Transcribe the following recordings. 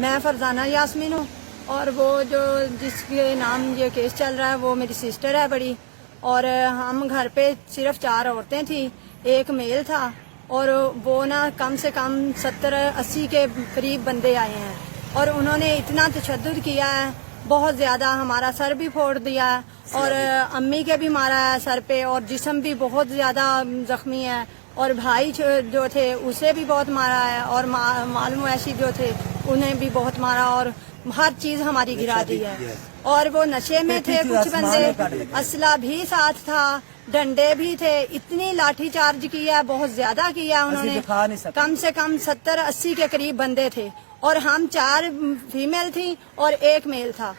मैं फरजाना यास्मीन हूँ और वो जो जिसके नाम ये केस चल रहा है वो मेरी सिस्टर है बड़ी। और हम घर पे सिर्फ 4 औरतें थी, एक मेल था और वो ना कम से कम 70-80 के करीब बंदे आए हैं और उन्होंने इतना तशद्दुद किया है, बहुत ज़्यादा। हमारा सर भी फोड़ दिया है और अम्मी के भी मारा है सर पे और जिस्म भी बहुत ज़्यादा ज़ख्मी है और भाई जो थे उसे भी बहुत मारा है और मालूम ऐसी जो थे उन्हें भी बहुत मारा और हर चीज़ हमारी गिरा दी है। और वो नशे में थे कुछ बंदे, असला भी साथ था, डंडे भी थे, इतनी लाठी चार्ज किया है, बहुत ज्यादा किया उन्होंने। कम से कम 70-80 के करीब बंदे थे और हम 4 फीमेल थी और 1 मेल था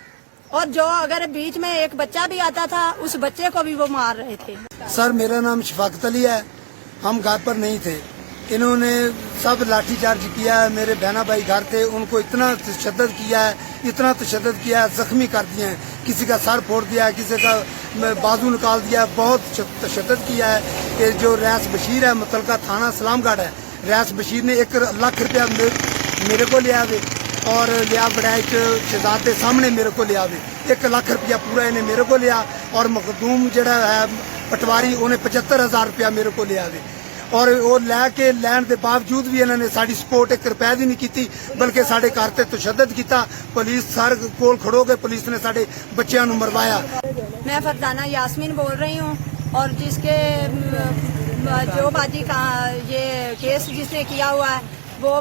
और जो अगर बीच में एक बच्चा भी आता था उस बच्चे को भी वो मार रहे थे। सर मेरा नाम शफाकत अली है, हम घर पर नहीं थे, इन्होंने सब लाठी चार्ज किया है। मेरे बहना भाई घर थे, उनको इतना तशद्दुद किया है, इतना तशद्दुद किया है, जख्मी कर दिए हैं, किसी का सर फोड़ दिया है, किसी का बाजू निकाल दिया है, बहुत तशद्दुद किया है। कि जो रैस बशीर है, मुतलका थाना इस्लामगढ़ है, रैस बशीर ने 1 लाख रुपया मेरे को लिया वे और लिया बड़ाइच शहजाद के सामने मेरे को लिया वे 1 लाख रुपया पूरा इन्हें मेरे को लिया और मखदूम जड़ा है पटवारी उन्हें 75,000 रुपया मेरे को लिया वे और वो लैके लैन के बावजूद भी इन्होंने साड़ी सपोर्ट 1 रुपया भी नहीं की, बल्कि साढ़े घर से तशद्दुद किया। पुलिस सर कोल खड़ो गए, पुलिस ने साढ़े बच्चों को मरवाया। मैं फरजाना यास्मीन बोल रही हूँ और जिसके जो बाजी का ये केस जिसने किया हुआ है वो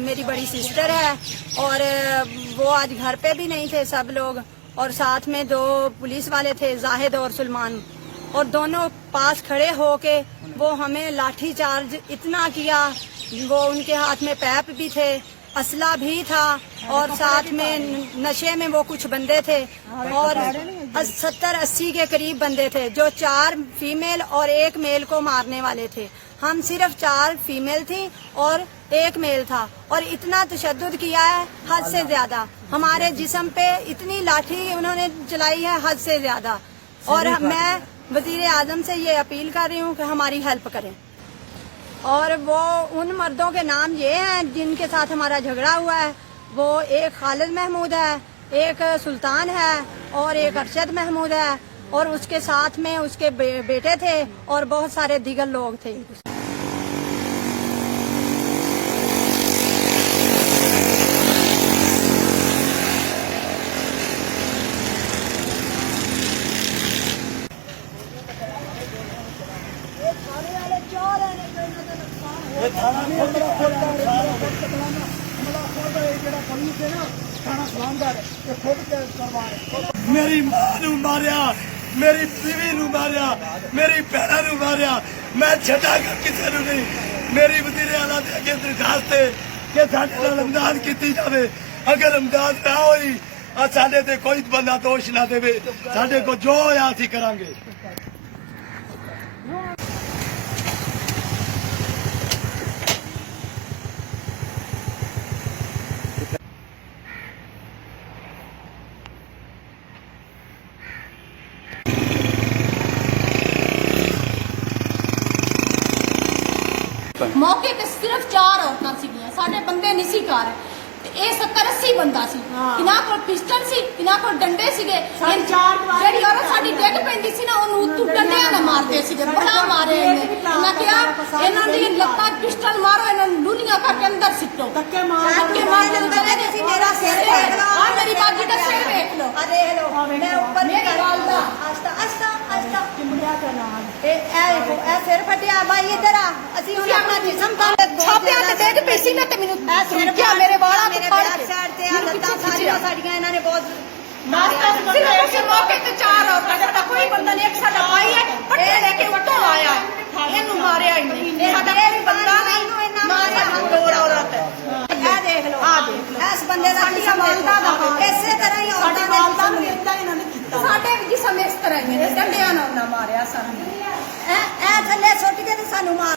मेरी बड़ी सिस्टर है और वो आज घर पे भी नहीं थे सब लोग और साथ में 2 पुलिस वाले थे, जाहिद और सलमान, और दोनों पास खड़े होके वो हमें लाठी चार्ज इतना किया। वो उनके हाथ में पैप भी थे, असला भी था और साथ में नशे में वो कुछ बंदे थे और 70-80 के करीब बंदे थे जो 4 फीमेल और 1 मेल को मारने वाले थे। हम सिर्फ 4 फीमेल थी और 1 मेल था और इतना तशद्दुद किया है हद से ज्यादा। हमारे जिस्म पे इतनी लाठी उन्होंने चलाई है हद से ज्यादा और मैं वजीर आजम से ये अपील कर रही हूँ कि हमारी हेल्प करें। और वो उन मर्दों के नाम ये हैं जिनके साथ हमारा झगड़ा हुआ है, वो एक खालिद महमूद है, एक सुल्तान है और एक अरशद महमूद है और उसके साथ में उसके बेटे थे और बहुत सारे दीगर लोग थे। मेरी मां नू मारिया, मेरी बीवी नू मारिया, मेरी भैन नू मारिया, मैं छड्डांगा किसी नू नहीं। मेरी वजीर आला दे अगे दरखास्त है कि साडे नाल इमदाद कीती जावे। अगर इमदाद ना होई साडे ते कोई बंदा दोष ना देवे, साडे को जो होया असीं करांगे। मौके ते सिर्फ 4 औरतां सीगियां, साडे बंदे नहीं सी घर। ये 70-80 बंदा सी, इन्हां कोल पिस्टल सी, इन्हां कोल डंडे सीगे। जेड़ी औरत साडी डिग पैंदी सी ना ओनू उत्तू डंडियां नाल मारदे सीगे, बड़ा मारे इन्हां कहा इन्हां दी लत्तां पिस्टल मारो, इन्हां नूं लूलियां करके अंदर सिੱਟੋ। धक्के मार के मेरा सिर देख लो, आ मेरी बाजी का सिर देख लो, आ देख लो मैं ऊपर मेरी वालदा आस्ता आस्ता आस्ता चिमड़िया के नाल ए सिर फटिया। भाई इधर आ, ਅਸੀਂ ਹੁਣ ਆਪਣਾ ਜਿਸਮ ਤਾਂ ਛਾਪਿਆਂ ਤੇ ਦੇਖ ਪਈ ਨਾ ਤੇ ਮੈਨੂੰ ਸਿਰ ਕਿਆ ਮੇਰੇ ਵਾਲਾਂ ਤੇ ਫੜ ਕੇ ਤੇ ਲੱਤਾਂ ਸਾਰੀਆਂ ਸਾਡੀਆਂ ਇਹਨਾਂ ਨੇ ਬਹੁਤ ਸਿਰਫ ਮੌਕੇ ਤੇ 4 ਔਰਤਾਂ, ਸਾਡਾ ਕੋਈ ਬੰਦਾ ਨਹੀਂ। ਇੱਕ ਸਾਡਾ ਭਾਈ ਹੈ ਪੱਟੇ ਲੈ ਕੇ ਉੱਤੋਂ ਆਇਆ, ਇਹਨੂੰ ਮਾਰਿਆ ਇਹਨੇ, ਸਾਡਾ ਕੋਈ ਬੰਦਾ ਨਹੀਂ ਮਾਰਿਆ, 2 ਔਰਤ। ਇਹ ਦੇਖ ਲਓ, ਆ ਦੇਖ ਲਓ ਇਸ ਬੰਦੇ ਦਾ ਕੀ ਮਾਲਦਾ ਦਾ ਇਸੇ ਤਰ੍ਹਾਂ ਹੀ ਔਰਤਾਂ ਮਾਲਦਾ ਨੂੰ ਇਦਾਂ ਇਹਨਾਂ ਨੇ ਕੀਤਾ। ਸਾਡੇ ਵੀ ਜਿਸਮ ਇਸ ਤਰ੍ਹਾਂ ਹੀ ਨੇ, ਡੰਡਿਆਂ ਨਾਲ ਨਾ ਮਾਰਿਆ ਸਾਨੂੰ, ਇਹ ਥੱਲੇ ਸੁੱਟ ਕੇ ਤੇ ਸਾਨੂੰ ਮਾਰ।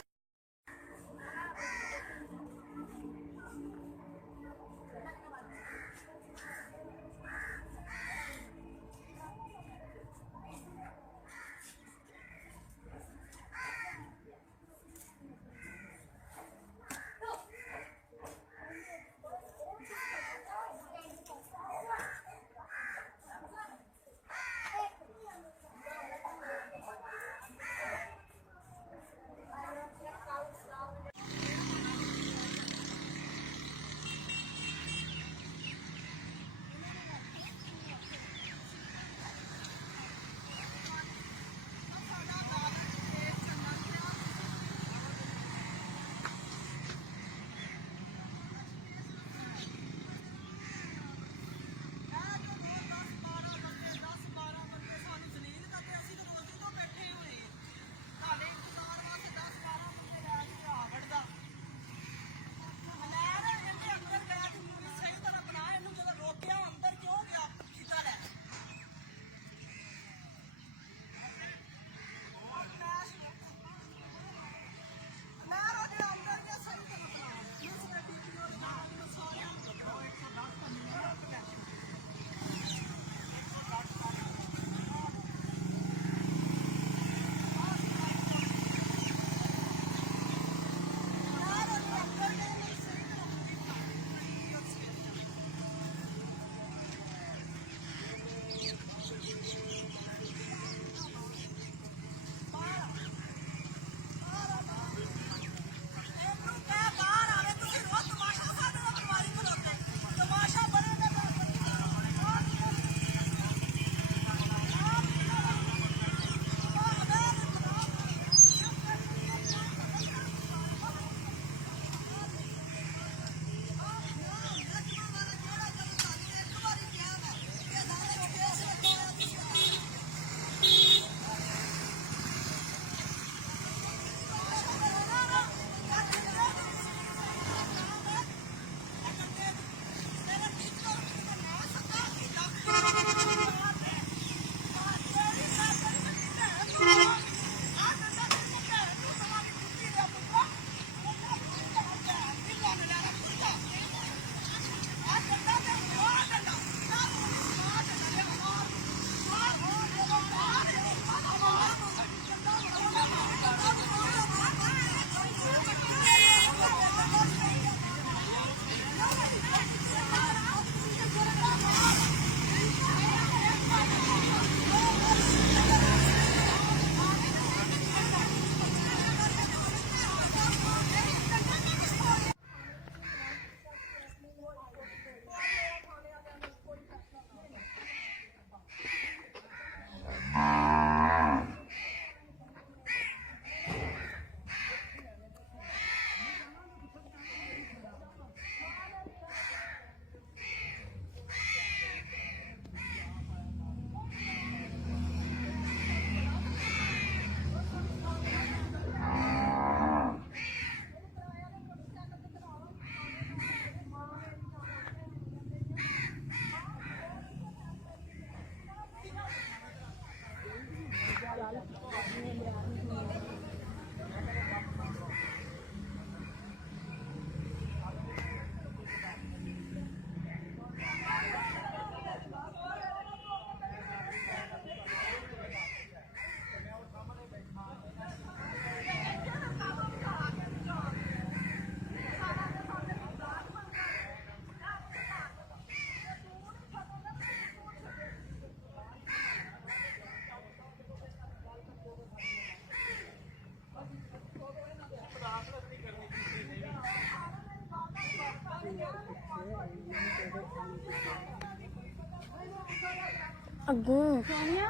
ਅੱਗੋਂ ਸੋਨੀਆ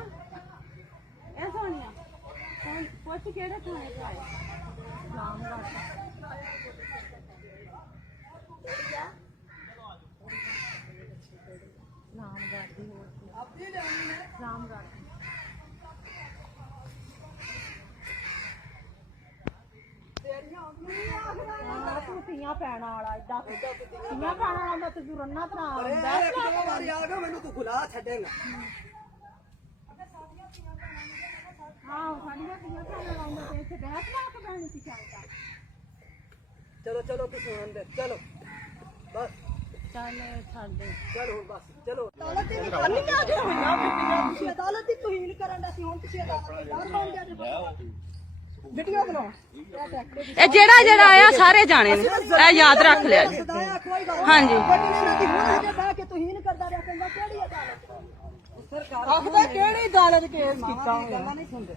ਇਹ ਸੋਨੀਆ ਪੁੱਛ ਕਿਹੜੇ ਥਾਣੇ ਤੇ ਆਏ ਤੂੰ ਧੀਆਂ ਪੈਣਾ ਵਾਲਾ ਏਦਾਂ ਧੀਆਂ ਪੈਣਾ ਵਾਲਾ ਤੂੰ ਰੰਨਾ ਭਰਾ ਹੁੰਦਾ ਮੈਨੂੰ ਤੂੰ ਖੁਲਾ ਛੱਡੇਗਾ ਆਹ ਸਾਡੀਆਂ ਧੀਆਂ ਪੈਣਾ ਲਾਉਂਦਾ ਤੇ ਇੱਥੇ ਬੈਠ ਲਾ ਕੇ ਬਹਿਣੀ ਸੀ ਚੱਲਦਾ ਚਲੋ ਚਲੋ ਤੂੰ ਸੁਣ ਦੇ ਚਲੋ ਬਸ ਚੱਲ ਛੱਡ ਦੇ ਚਲ ਹੁਣ ਬਸ ਚਲੋ ਅਦਾਲਤ ਦੀ ਕਰਨੀ ਆ ਜੇ ਹੋਈਆਂ ਫਿਰਦੀਆਂ ਤੁਸੀਂ ਅਦਾਲਤ ਦੀ ਤੋਹੀਨ ਕਰਨ ਦਾ ਸੀ ਹੁਣ ਤੁਸੀਂ ਅਦਾਲਤ ਦੇ ਬਾਹਰ ਕੌਣ ਗਿਆ ਜੇ ਵੀਡੀਓ ਬਣਾਓ ਇਹ ਜਿਹੜਾ ਆਇਆ ਸਾਰੇ ਜਾਣੇ ਨੇ ਇਹ ਯਾਦ ਰੱਖ ਲਿਆ ਜੀ ਸਦਾਇਆ ਕੋਈ ਗੱਲ ਹਾਂਜੀ। ਵੱਡੀ ਨੇ ਦੀ ਹੁਣ ਹਜੇ ਬਹਿ ਕੇ ਤੋਹੀਨ ਕਰਦਾ ਰਿਹਾ ਕਹਿੰਦਾ ਕਿਹੜੀ ਅਦਾਲਤ ਸਰਕਾਰ ਆਖਦਾ ਕਿਹੜੀ ਅਦਾਲਤ ਕੇਸ ਕੀਤਾ ਹੋਇਆ ਨਹੀਂ ਸੁਣਦੇ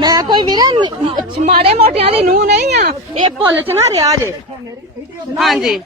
ਮੈਂ ਕੋਈ ਵੀਰੇ ਮਾੜੇ ਮੋਟਿਆਂ ਦੀ ਨੂੰਹ ਨਹੀਂ ਆ ਇਹ ਭੁੱਲ ਚ ਨਾ ਰਿਹਾ ਜੇ ਹਾਂਜੀ